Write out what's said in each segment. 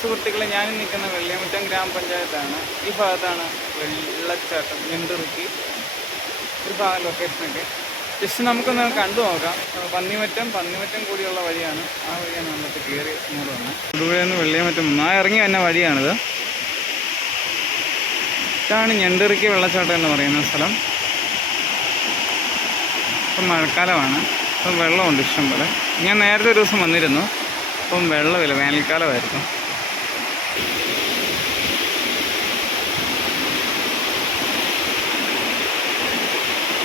സുഹൃത്തുക്കളെ ഞാൻ നിൽക്കുന്ന വെള്ളിയമുറ്റം ഗ്രാമപഞ്ചായത്താണ്. ഈ ഭാഗത്താണ് വെള്ളച്ചാട്ടം ഞണ്ടിറുക്കി ഒരു ഭാഗം ലൊക്കേഷനൊക്കെ ജസ്റ്റ് നമുക്കൊന്ന് കണ്ടു നോക്കാം. പന്നിമറ്റം പന്നിമറ്റം കൂടിയുള്ള വഴിയാണ്. ആ വഴിയാണ് നമ്മൾക്ക് കയറി ഇങ്ങോട്ട് വന്നത്. തൊടുപുഴയിൽ നിന്ന് വെള്ളിയമറ്റം ആ ഇറങ്ങി വന്ന വഴിയാണിത്. ഇതാണ് ഞണ്ടിറുക്കി വെള്ളച്ചാട്ടം എന്ന് പറയുന്ന സ്ഥലം. ഇപ്പം മഴക്കാലമാണ്. ഇപ്പം വെള്ളമുണ്ട് ഇഷ്ടംപോലെ. ഞാൻ നേരത്തെ ഒരു ദിവസം വന്നിരുന്നു. ഇപ്പം വെള്ളമില്ല വേനൽക്കാലമായിരുന്നു.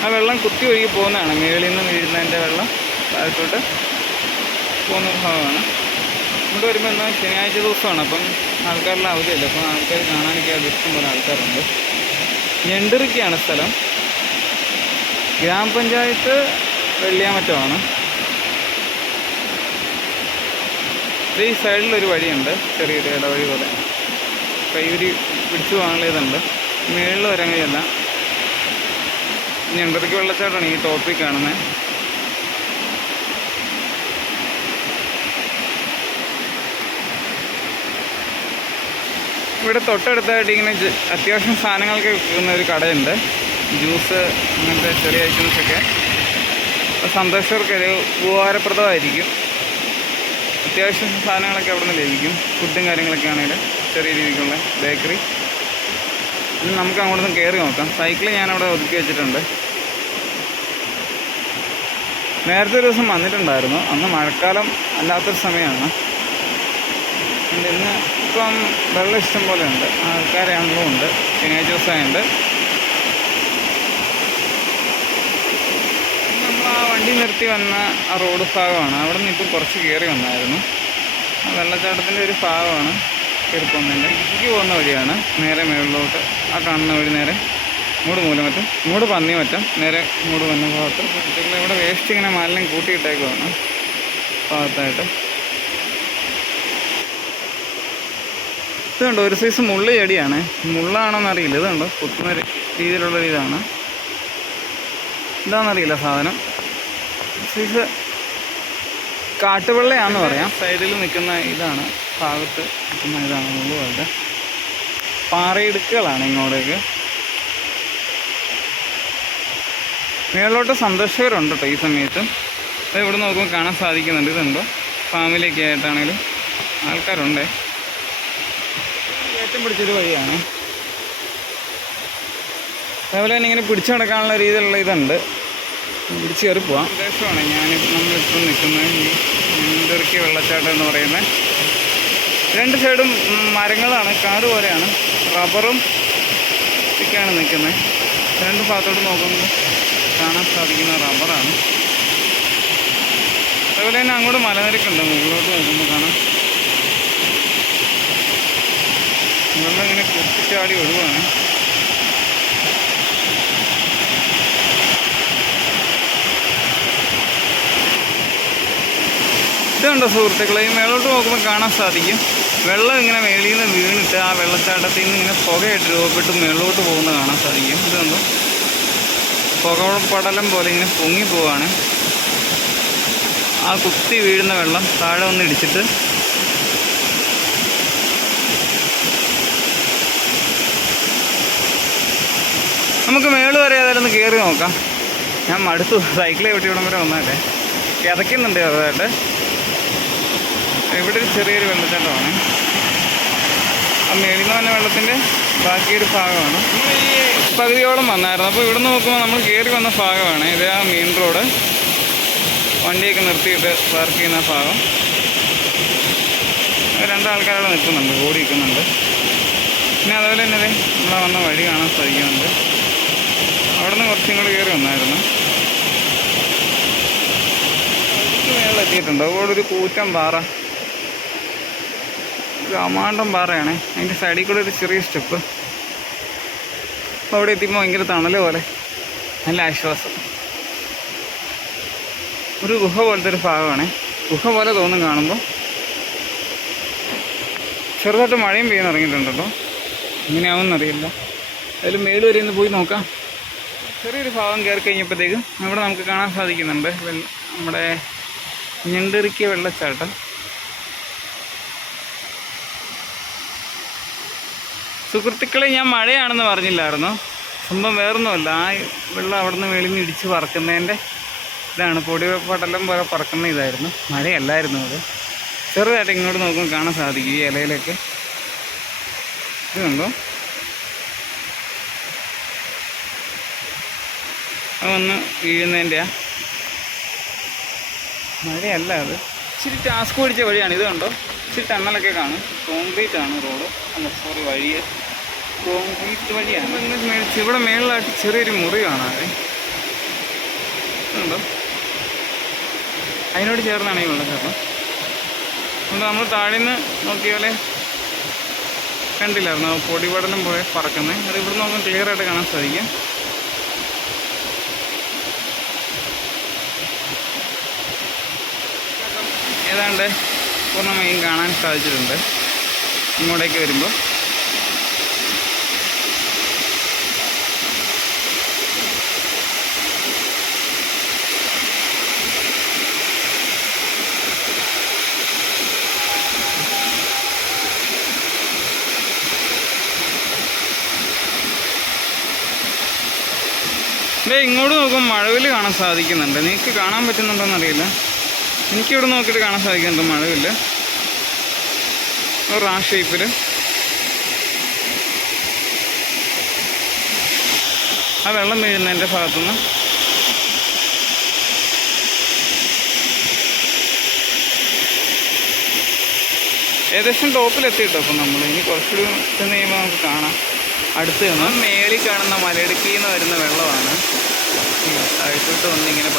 ആ വെള്ളം കുത്തി ഒഴുകി പോകുന്നതാണ്. മേളിൽ നിന്ന് വീഴുന്നതിന്റെ വെള്ളം താഴത്തോട്ട് പോകുന്ന ഭാഗമാണ്. ഇവിടെ വരുമ്പോൾ എന്നാൽ ശനിയാഴ്ച ദിവസമാണ്. അപ്പം ആൾക്കാരെല്ലാം അവധിയല്ല അപ്പം ആൾക്കാർ കാണാനൊക്കെ അത് ഇഷ്ടംപോലെ ആൾക്കാരുണ്ട്. ഞണ്ടിറിക്കാണ് സ്ഥലം. ഗ്രാമപഞ്ചായത്ത് വെള്ളിയാമറ്റമാണ് ഇത് ഈ സൈഡിലൊരു വഴിയുണ്ട് ചെറിയൊരു ഇടവഴി പോലെ. കൈവരി പിടിച്ചു വാങ്ങിയതുണ്ട് മേളിൽ വരങ്ങയല്ല ഞണ്ടറിക്ക് വെള്ളച്ചാട്ടമാണ് ഈ ടോപ്പിൽ കാണുന്നത് ഇവിടെ തൊട്ടടുത്തായിട്ട് ഇങ്ങനെ അത്യാവശ്യം സാധനങ്ങളൊക്കെ വിൽക്കുന്ന ഒരു കടയുണ്ട്. ജ്യൂസ് അങ്ങനത്തെ ചെറിയ ഐറ്റംസൊക്കെ സന്ദർശകർക്കൊരു ഉപകാരപ്രദമായിരിക്കും. അത്യാവശ്യം സാധനങ്ങളൊക്കെ അവിടെ നിന്ന് ലഭിക്കും ഫുഡും കാര്യങ്ങളൊക്കെ ആണെങ്കിൽ ചെറിയ രീതിക്കുള്ള ബേക്കറി ഇനി നമുക്ക് അങ്ങോട്ട് നിന്ന് കയറി നോക്കാം. സൈക്കിൾ ഞാനവിടെ ഒതുക്കി വെച്ചിട്ടുണ്ട്. നേരത്തെ ഒരു ദിവസം വന്നിട്ടുണ്ടായിരുന്നു. അന്ന് മഴക്കാലം അല്ലാത്തൊരു സമയമാണ്. ഇന്ന് ഇപ്പം വെള്ളം ഇഷ്ടം പോലെ ഉണ്ട്. ആൾക്കാരാണല്ലോ ഉണ്ട്. ശനിയാഴ്ച ദിവസമായുണ്ട് നമ്മൾ ആ വണ്ടി നിർത്തി വന്ന ആ റോഡ് ഭാഗമാണ്. അവിടെ നിന്ന് ഇപ്പം കുറച്ച് കയറി വന്നായിരുന്നു. ആ വെള്ളച്ചാട്ടത്തിന്റെ ഒരു ഭാഗമാണ് കയറി പോകുന്നതിന്റെ ഇടുക്കി പോകുന്ന വഴിയാണ് നേരെ മേളിലോട്ട്. ആ കാണുന്ന വഴി നേരെ ഇങ്ങോട്ട് മൂലമറ്റം ഇങ്ങോട്ട് പന്നിമറ്റം നേരെ മൂട് വന്ന ഭാഗത്ത്. കുട്ടികളെ ഇവിടെ വേസ്റ്റ് ഇങ്ങനെ മാലിന്യം കൂട്ടിയിട്ടേക്കുവാണ് ഭാഗത്തായിട്ട്. ഇത് കണ്ടോ ഒരു സൈസ് മുള്ള ചെടിയാണ്. മുള്ളാണോന്ന് അറിയില്ല ഇത് കണ്ടോ കുത്തുന്ന രീതിയിലുള്ള ഇതാണ് എന്താണെന്നറിയില്ല സാധനം. സൈസ് കാട്ടുവെള്ളയാണെന്ന് പറയാം. സൈഡിൽ നിൽക്കുന്ന ഇതാണ്. ഭാഗത്ത് നിൽക്കുന്ന ഇതാണ് മുള്ളുകളുടെ പാറയിടുക്കുകളാണ് ഇങ്ങോട്ടേക്ക്. മേളിലോട്ട് സന്ദർശകരുണ്ട് കേട്ടോ ഈ സമയത്ത്. അത് ഇവിടെ നോക്കുമ്പോൾ കാണാൻ സാധിക്കുന്നുണ്ട്. ഇതുണ്ടോ ഫാമിലിയൊക്കെ ആയിട്ടാണെങ്കിലും ആൾക്കാരുണ്ട്. ഏറ്റവും പിടിച്ചൊരു വഴിയാണ്. അതേപോലെ തന്നെ ഇങ്ങനെ പിടിച്ചു നടക്കാനുള്ള രീതിയിലുള്ള ഇതുണ്ട്. പിടിച്ച് കയറി പോവാം. പ്രദേശമാണ് ഞാനിപ്പോൾ നമ്മളിപ്പോൾ നിൽക്കുന്നത് ഈ നീന്തിറക്കിയ വെള്ളച്ചാട്ടം എന്ന് പറയുന്നത് രണ്ട് സൈഡും മരങ്ങളാണ് കാട് പോലെയാണ്. റബ്ബറും ഒക്കെയാണ് നിൽക്കുന്നത്. രണ്ട് ഭാഗത്തോട്ട് നോക്കുമ്പോൾ കാണാൻ സാധിക്കുന്ന റബ്ബറാണ്. അതുപോലെ തന്നെ അങ്ങോട്ട് മലനിരക്കുണ്ട്. മുകളിലോട്ട് നോക്കുമ്പോൾ കാണാം. വെള്ളം ഇങ്ങനെ കുത്തിച്ചാടി ഒഴുവാണ്. ഇതുണ്ടോ സുഹൃത്തുക്കളെ? ഈ മേളോട്ട് നോക്കുമ്പോൾ കാണാൻ സാധിക്കും. വെള്ളം ഇങ്ങനെ മേളിൽ നിന്ന് വീണിട്ട് ആ വെള്ളച്ചാട്ടത്തിൽ നിന്ന് ഇങ്ങനെ പുകയായിട്ട് രൂപപ്പെട്ട് മേളോട്ട് പോകുന്നത് കാണാൻ സാധിക്കും. ഇതുണ്ട് പടലം പോലെ ഇങ്ങനെ പൊങ്ങി പോവാണ്. ആ കുത്തി വീഴുന്ന വെള്ളം താഴെ ഒന്ന് ഇടിച്ചിട്ട് നമുക്ക് മേൾ വരെ ഏതായാലും കയറി നോക്കാം. ഞാൻ മടുത്തു. സൈക്കിളെ വെട്ടി ഇവിടം വരെ വന്നതല്ലേ കിതയ്ക്കുന്നുണ്ട് ചെറുതായിട്ട്. ഇവിടെ ഒരു ചെറിയൊരു വെള്ളച്ചാട്ടമാണ്. ആ മേളിൽ നിന്ന് വന്ന വെള്ളത്തിന്റെ ബാക്കിയൊരു ഭാഗമാണ്. പകുതിയോളം വന്നായിരുന്നു. അപ്പോൾ ഇവിടെ നോക്കുമ്പോൾ നമ്മൾ കയറി വന്ന ഭാഗമാണ്. ഇത് ആ മെയിൻ റോഡ് വണ്ടിയൊക്കെ നിർത്തിയിട്ട് പാർക്ക് ചെയ്യുന്ന ഭാഗം. രണ്ടാൾക്കാരവിടെ നിൽക്കുന്നുണ്ട് ഓടി നിൽക്കുന്നുണ്ട്. പിന്നെ അതുപോലെ തന്നെ അതെ നമ്മളെ വന്ന വഴി കാണാൻ സാധിക്കുന്നുണ്ട്. അവിടെ നിന്ന് കുറച്ചും കൂടി കയറി വന്നായിരുന്നു. എത്തിയിട്ടുണ്ട് അതുപോലെ ഒരു കൂറ്റം പാറ. ഒരു അമാണ്ടം പാറയാണ്. അതിന്റെ സൈഡിൽ കൂടെ ഒരു ചെറിയ സ്റ്റെപ്പ് അവിടെ എത്തിയപ്പോൾ ഭയങ്കര തണൽ പോലെ. നല്ല ആശ്വാസം. ഒരു ഗുഹ പോലത്തെ ഒരു ഭാഗമാണ്. ഗുഹ പോലെ തോന്നും കാണുമ്പോൾ ചെറുതായിട്ട് മഴയും പെയ്യാൻ ഇറങ്ങിയിട്ടുണ്ടല്ലോ. എങ്ങനെയാവുമെന്നറിയില്ല അതിൽ മേട് വരെ ഒന്ന് പോയി നോക്കാം. ചെറിയൊരു ഭാഗം കയറി കഴിഞ്ഞപ്പോഴത്തേക്കും അവിടെ നമുക്ക് കാണാൻ സാധിക്കുന്നുണ്ട്. നമ്മുടെ ഞണ്ടിറുക്കിയ വെള്ളച്ചാട്ടം. സുഹൃത്തുക്കളെ ഞാൻ മഴയാണെന്ന് പറഞ്ഞില്ലായിരുന്നു? സംഭവം വേറൊന്നുമല്ല. ആ വെള്ളം അവിടെ നിന്ന് വെളിയിൽ നിന്ന് ഇടിച്ച് പറക്കുന്നതിന്റെ ഇതാണ്. പൊടി പടലം പോലെ പറക്കുന്ന ഇതായിരുന്നു. മഴയല്ലായിരുന്നു അത്. ചെറുതായിട്ട് ഇങ്ങോട്ട് നോക്കുമ്പോൾ കാണാൻ സാധിക്കും ഈ ഇലയിലൊക്കെ. ഇത് കണ്ടോ? അതൊന്ന് വീഴുന്നതിന്റെയാ. മഴയല്ല അത്. ഇച്ചിരി ടാസ്ക് പിടിച്ച വഴിയാണ്. ഇത് കണ്ടോ? ഇച്ചിരി ടണ്ണലൊക്കെ കാണും. കോൺക്രീറ്റ് ആണ് റോഡ്. അല്ല സോറി വഴിയെ കോൺക്രീറ്റ് വഴിയാണ്. ഇന്ന് മേടിച്ച് ഇവിടെ മേളിലായിട്ട് ചെറിയൊരു മുറി കാണാതെ ഉണ്ടോ അതിനോട് ചേർന്നാണ് ഈ വെള്ളച്ചാട്ടം. അതുകൊണ്ട് നമ്മൾ താഴെ നിന്ന് നോക്കിയാലേ കണ്ടില്ലായിരുന്നു? ആ പൊടിപടലം പോയ പറക്കുന്നത് അത് ഇവിടെ നിന്ന് ക്ലിയർ ആയിട്ട് കാണാൻ സാധിക്കും. ഏതാണ്ട് പൂർണമായും കാണാൻ സാധിച്ചിട്ടുണ്ട്. ഇങ്ങോട്ടേക്ക് വരുമ്പോൾ ദേ ഇങ്ങോട്ട് നോക്കുമ്പോൾ മഴവിൽ കാണാൻ സാധിക്കുന്നുണ്ട്. നിങ്ങൾക്ക് കാണാൻ പറ്റുന്നുണ്ടോന്ന് അറിയില്ല. എനിക്കിവിടെ നോക്കിയിട്ട് കാണാൻ സാധിക്കുന്നുണ്ട് മഴവിൽ ആ ഷേപ്പിൽ ആ വെള്ളം വീഴുന്നതിന്റെ ഭാഗത്തുനിന്ന്. ഏകദേശം ടോപ്പിലെത്തിയിട്ടോ അപ്പം നമ്മൾ ഇനി കുറച്ചുകൂടി ചെന്ന് കഴിയുമ്പോൾ നമുക്ക് കാണാം. അടുത്ത് നിന്ന് മേളിൽ കാണുന്ന മലയിടുക്കിൽ നിന്ന് വരുന്ന വെള്ളമാണ്. താഴത്തോട്ട് വന്ന് ഇങ്ങനെ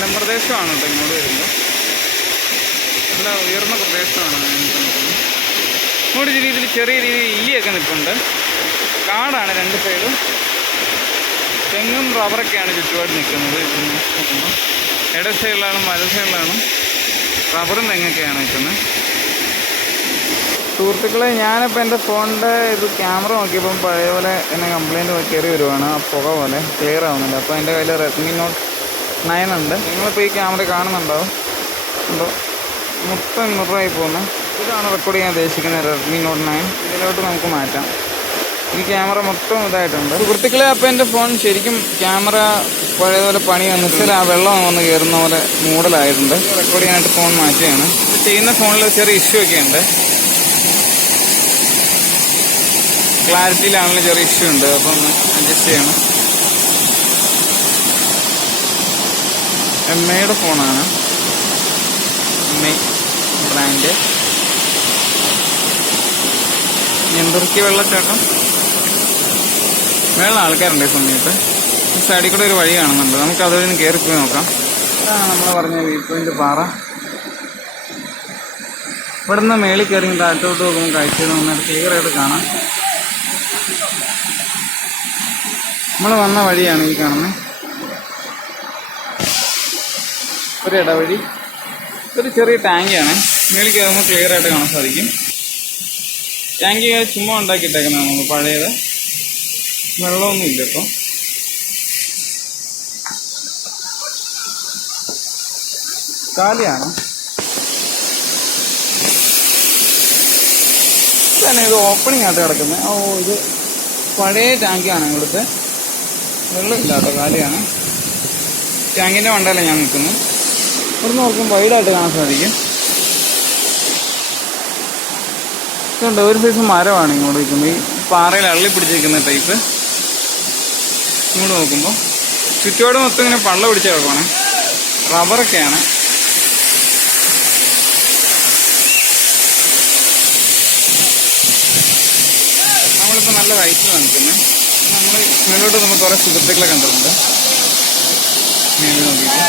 മലമ്പ്രദേശമാണ് കേട്ടോ ഇങ്ങോട്ട് വരുമ്പോൾ നല്ല ഉയർന്ന പ്രദേശമാണ് ഇങ്ങോട്ട് രീതിയിൽ ചെറിയ രീതിയിൽ ഇല്ലിയൊക്കെ നിൽപ്പുണ്ട് കാടാണ് രണ്ട് സൈഡും. തെങ്ങും റബ്ബറൊക്കെയാണ് ചുറ്റുപാട് നിൽക്കുന്നത് ഇട സൈഡിലാണ് മല സൈഡിലാണ് റബ്ബറും തെങ്ങൊക്കെയാണ് നിൽക്കുന്നത് സുഹൃത്തുക്കളെ ഞാനിപ്പോൾ എന്റെ ഫോണിന്റെ ഇത് ക്യാമറ നോക്കിയപ്പം പഴയ പോലെ എന്നെ കംപ്ലയിന്റ് കയറി വരുവാണ്. ആ പുക പോലെ ക്ലിയർ ആവുന്നില്ല അപ്പോൾ എന്റെ കയ്യിൽ റെഡ്മി നോട്ട് നയൻ ഉണ്ട്. നിങ്ങളിപ്പോൾ ഈ ക്യാമറ കാണുന്നുണ്ടാവും അപ്പോൾ മൊത്തം മിററായി പോകുന്നത് ഇതാണ് റെക്കോർഡ് ചെയ്യാൻ ഉദ്ദേശിക്കുന്നത് റെഡ്മി നോട്ട് നയൻ ഇതിലോട്ട് നമുക്ക് മാറ്റാം. ഈ ക്യാമറ മൊത്തം ഇതായിട്ടുണ്ട്. സുഹൃത്തുക്കളെ അപ്പോൾ എന്റെ ഫോൺ ശരിക്കും ക്യാമറ പഴയതുപോലെ പണി വന്നിട്ട് ആ വെള്ളം വന്ന് കയറുന്ന പോലെ മൂടലായിട്ടുണ്ട് റെക്കോർഡ് ചെയ്യാനായിട്ട് ഫോൺ മാറ്റുകയാണ്. ചെയ്യുന്ന ഫോണിൽ ചെറിയ ഇഷ്യൂ ഒക്കെ ഉണ്ട്. ക്ലാരിറ്റിയിലാണെങ്കിലും ചെറിയ ഇഷ്യൂ ഉണ്ട്. അപ്പം അഡ്ജസ്റ്റ് ചെയ്യണം. എം ഐയുടെ ഫോണാണ്. എം ഐ ബ്രാൻഡ് എന്തൊക്കെ വെള്ളച്ചാട്ടം? വെള്ളം ആൾക്കാരുണ്ട് ഈ സമയത്ത്. സൈഡിൽ കൂടെ ഒരു വഴി കാണുന്നുണ്ട്. നമുക്ക് അതുവഴി കയറി പോയി നോക്കാം. ഇതാണ് നമ്മൾ പറഞ്ഞ വ്യൂ പോയിന്റ് പാറ. ഇവിടെ നിന്ന് മേളിൽ കയറി താഴത്തോട്ട് നോക്കുമ്പോൾ കാഴ്ച നന്നായിട്ട് ക്ലിയർ ആയിട്ട് കാണാം. നമ്മൾ വന്ന വഴിയാണ് ഈ കാണുന്നത് ഒരു ഇടവഴി ഒരു ചെറിയ ടാങ്കിയാണ് മേളിൽ കയറുമ്പോൾ ക്ലിയർ ആയിട്ട് കാണാൻ സാധിക്കും. ടാങ്കി ചുമ്മാ ഉണ്ടാക്കിയിട്ടേക്കുന്നതാണ് നമ്മൾ പഴയത്. വെള്ളമൊന്നുമില്ല ഇപ്പം. കാലിയാണ്? ഇതാണ് ഇത് ഓപ്പണിംഗ് ആയിട്ട് കിടക്കുന്നത്. ഓ ഇത് പഴയ ടാങ്കിയാണ് ഇവിടുത്തെ. വെള്ളമില്ലാത്ത കാലിയാണ്. ടാങ്കിന്റെ വണ്ടല്ല ഞാൻ നിൽക്കുന്നത്. ഇവിടെ നോക്കുമ്പോൾ വൈഡായിട്ട് കാണാൻ സാധിക്കും. ഇതുണ്ട് ഒരു സൈസ് മരമാണ് ഇങ്ങോട്ട് നിൽക്കുന്നത്. ഈ പാറയിൽ അള്ളി പിടിച്ചിരിക്കുന്ന ടൈപ്പ് ഇങ്ങോട്ട് നോക്കുമ്പോൾ ചുറ്റോട് മൊത്തം ഇങ്ങനെ പള്ള പിടിച്ച് കിടക്കുവാണ് റബ്ബറൊക്കെയാണ് നമ്മളിപ്പോൾ നല്ല ഹൈറ്റിലാണ് നിൽക്കുന്നത് നമ്മൾ മുന്നോട്ട് നമ്മൾ കുറേ സുഹൃത്തുക്കളെ കണ്ടിട്ടുണ്ട്. മേളിൽ നോക്കിയിട്ട്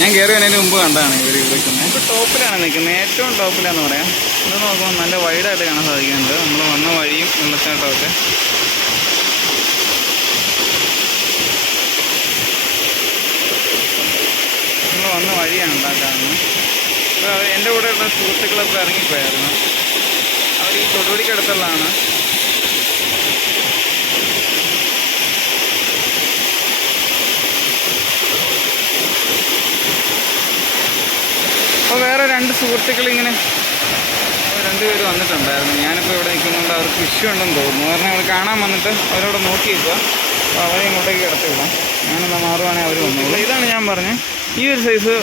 ഞാൻ കയറി വരുന്നതിന് മുമ്പ് കണ്ടാണ് ഇവർ വിളിക്കുന്നത് ഇപ്പോൾ ടോപ്പിലാണ് നിൽക്കുന്നത്. ഏറ്റവും ടോപ്പിലാന്ന് പറയാം. ഇത് നോക്കുമ്പോൾ നല്ല വൈഡായിട്ട് കാണാൻ സാധിക്കുന്നുണ്ട്. നമ്മൾ വന്ന വഴിയും വെള്ളച്ചാട്ടമൊക്കെ. നമ്മൾ വന്ന വഴിയാണ് ഉണ്ടാക്കാറുണ്ട് എന്റെ കൂടെയുള്ള സുഹൃത്തുക്കളൊക്കെ ഇറങ്ങിപ്പോയായിരുന്നു. അവർ ഈ തൊടുപടിക്കടുത്തുള്ളതാണ് അപ്പോൾ വേറെ രണ്ട് സുഹൃത്തുക്കൾ ഇങ്ങനെ അവർ രണ്ടുപേര് വന്നിട്ടുണ്ടായിരുന്നു. ഞാനിപ്പോൾ ഇവിടെ നിൽക്കുന്നതുകൊണ്ട് അവർക്ക് ഇഷ്യൂ ഉണ്ടെന്ന് തോന്നുന്നു. കാരണം അവർ കാണാൻ വന്നിട്ട് അവരവിടെ നോക്കിയിപ്പോൾ അപ്പോൾ അവരെ ഇങ്ങോട്ടേക്ക് കിടത്തി വിടാം ഞാനെന്താ മാറുവാണെങ്കിൽ അവർ വന്നോളൂ ഇതാണ് ഞാൻ പറഞ്ഞത് ഈ ഒരു സൈസ്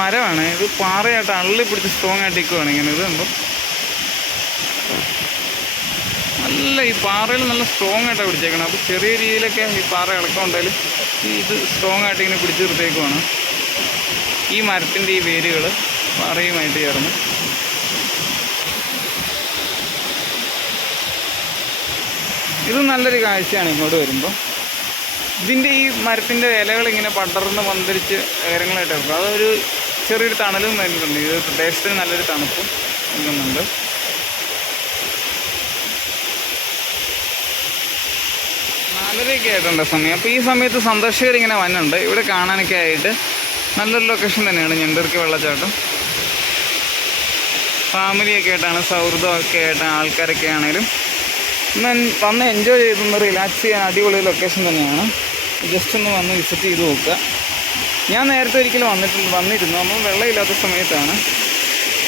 മരമാണ്. ഇത് പാറയായിട്ട് അള്ളി പിടിച്ച് സ്ട്രോങ് ആയിട്ട് നിൽക്കുവാണ് ഇങ്ങനെ. ഇത് കണ്ടോ? നല്ല ഈ പാറയിൽ നല്ല സ്ട്രോങ് ആയിട്ടാണ് പിടിച്ചേക്കണം. അപ്പോൾ ചെറിയ രീതിയിലൊക്കെ ഈ പാറ ഇളക്കം ഉണ്ടായാലും ഈ ഇത് സ്ട്രോങ് ആയിട്ട് ഇങ്ങനെ പിടിച്ച് നിർത്തേക്കുവാണ് ഈ മരത്തിന്റെ ഈ വേരുകൾ പാറയുമായിട്ട് ചേർന്ന് ഇത് നല്ലൊരു കാഴ്ചയാണ് ഇങ്ങോട്ട് വരുമ്പോൾ ഇതിന്റെ ഈ മരത്തിന്റെ ഇലകൾ ഇങ്ങനെ പടർന്ന് പന്തരിച്ച് ഉയരങ്ങളായിട്ട് വെക്കും അതൊരു ചെറിയൊരു തണലും നൽകുന്നുണ്ട് ഇത് പ്രദേശത്തിന് നല്ലൊരു തണുപ്പും നൽകുന്നുണ്ട്. നാലരയൊക്കെ ആയിട്ടുണ്ട് സമയം. അപ്പോൾ ഈ സമയത്ത് സന്ദർശകർ ഇങ്ങനെ വന്നുണ്ട് ഇവിടെ കാണാനൊക്കെ ആയിട്ട് നല്ലൊരു ലൊക്കേഷൻ തന്നെയാണ് ഞണ്ടൂർക്ക് വെള്ളച്ചാട്ടം. ഫാമിലിയൊക്കെ ആയിട്ടാണ് സൗഹൃദമൊക്കെ ആയിട്ടാണ് ആൾക്കാരൊക്കെ ആണെങ്കിലും. ഒന്ന് വന്ന് എൻജോയ് ചെയ്തൊന്ന് റിലാക്സ് ചെയ്യാൻ അടിപൊളി ലൊക്കേഷൻ തന്നെയാണ്. ജസ്റ്റ് ഒന്ന് വന്ന് വിസിറ്റ് ചെയ്ത് നോക്കുക. ഞാൻ നേരത്തെ ഒരിക്കലും വന്നിട്ട് വന്നിരുന്നു. നമ്മൾ വെള്ളമില്ലാത്ത സമയത്താണ്.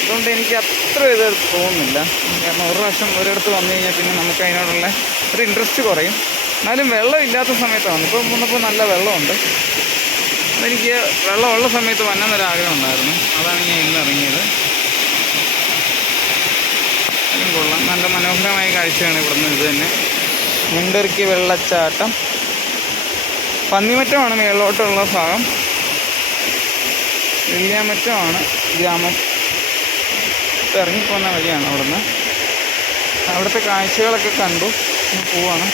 അതുകൊണ്ട് എനിക്ക് അത്ര ഇത് തോന്നുന്നില്ല. കാരണം ഒരു പ്രാവശ്യം ഒരിടത്ത് വന്നു കഴിഞ്ഞാൽ പിന്നെ നമുക്ക് അതിനോടുള്ള ഒരു ഇൻട്രസ്റ്റ് കുറയും. എന്നാലും വെള്ളമില്ലാത്ത സമയത്താണ്. ഇപ്പോൾ വന്നപ്പോൾ നല്ല വെള്ളമുണ്ട്. എനിക്ക് വെള്ളമുള്ള സമയത്ത് വന്നൊരു ആഗ്രഹം ഉണ്ടായിരുന്നു. അതാണ് ഞാൻ ഇന്ന് ഇറങ്ങിയത്. കൊള്ളാം. നല്ല മനോഹരമായ കാഴ്ചയാണ് ഇവിടുന്ന്. ഇത് തന്നെ. മുണ്ടൊരുക്കി വെള്ളച്ചാട്ടം. പന്നിമറ്റമാണ് മേളോട്ടുള്ള ഭാഗം. വെള്ളിയാമറ്റമാണ് ഗ്രാമം. ഇറങ്ങിപ്പോകുന്ന വഴിയാണ് അവിടുന്ന്. അവിടുത്തെ കാഴ്ചകളൊക്കെ കണ്ടു. പോവാണ്.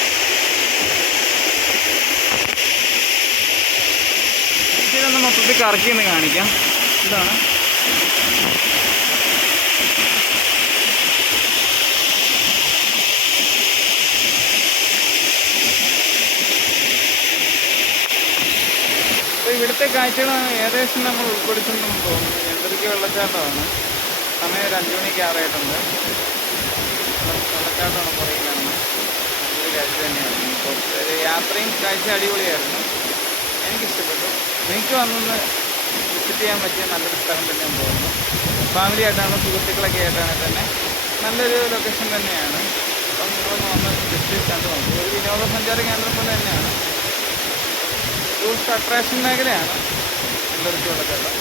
ഇതിനൊന്ന് മൊത്തത്തിൽ കറക്കി എന്ന് കാണിക്കാം. ഇതാണ് അപ്പോൾ ഇവിടുത്തെ കാഴ്ചകളാണ് ഏകദേശം നമ്മൾ ഉൾപ്പെടുത്തുന്നുണ്ടെന്ന് തോന്നുന്നു. ഞണ്ടരിക്ക് വെള്ളച്ചാട്ടമാണ്? സമയം ഒരു അഞ്ചു മണിക്ക് ആറായിട്ടുണ്ട്. വെള്ളച്ചാട്ടമാണ് പുറകിൽ കാണുന്നത്. നല്ലൊരു കാഴ്ച തന്നെയാണ്. ഇപ്പോൾ ഒരു യാത്രയും കാഴ്ച അടിപൊളിയായിരുന്നു. എനിക്കിഷ്ടപ്പെട്ടു. എനിക്ക് വന്നൊന്ന് വിസിറ്റ് ചെയ്യാൻ പറ്റിയ നല്ലൊരു സ്ഥലം തന്നെയാണ് തോന്നുന്നു. ഫാമിലി ആയിട്ടാണ് സുഹൃത്തുക്കളൊക്കെ ആയിട്ടാണ് തന്നെ നല്ലൊരു ലൊക്കേഷൻ തന്നെയാണ്. അപ്പം നിങ്ങളൊന്ന് വന്ന് ജസ്റ്റ് കണ്ടു നോക്കും ഒരു വിനോദസഞ്ചാര കേന്ദ്രം പോലെ തന്നെയാണ്. ടൂറിസ്റ്റ് അട്രാക്ഷൻ മേഖലയാണ്. എല്ലാവർക്കും വെള്ളച്ചാട്ടം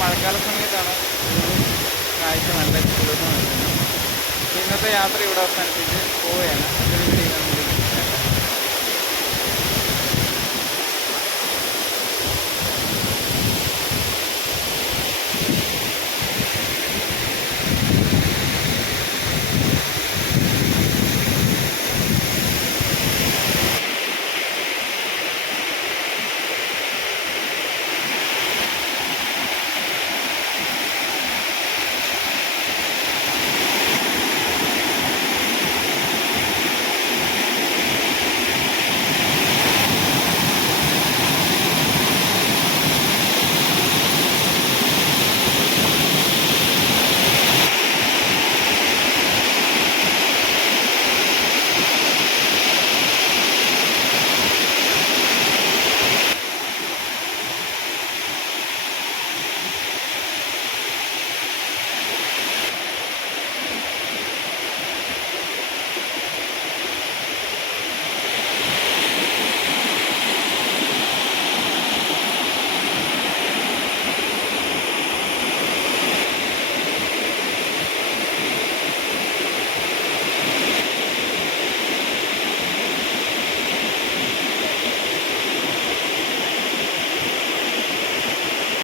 മഴക്കാല സമയത്താണ് കാഴ്ച നല്ല കുളിർന്ന് നിൽക്കുന്നത് ഇന്നത്തെ യാത്ര ഇവിടെ അവസാനിപ്പിച്ച്.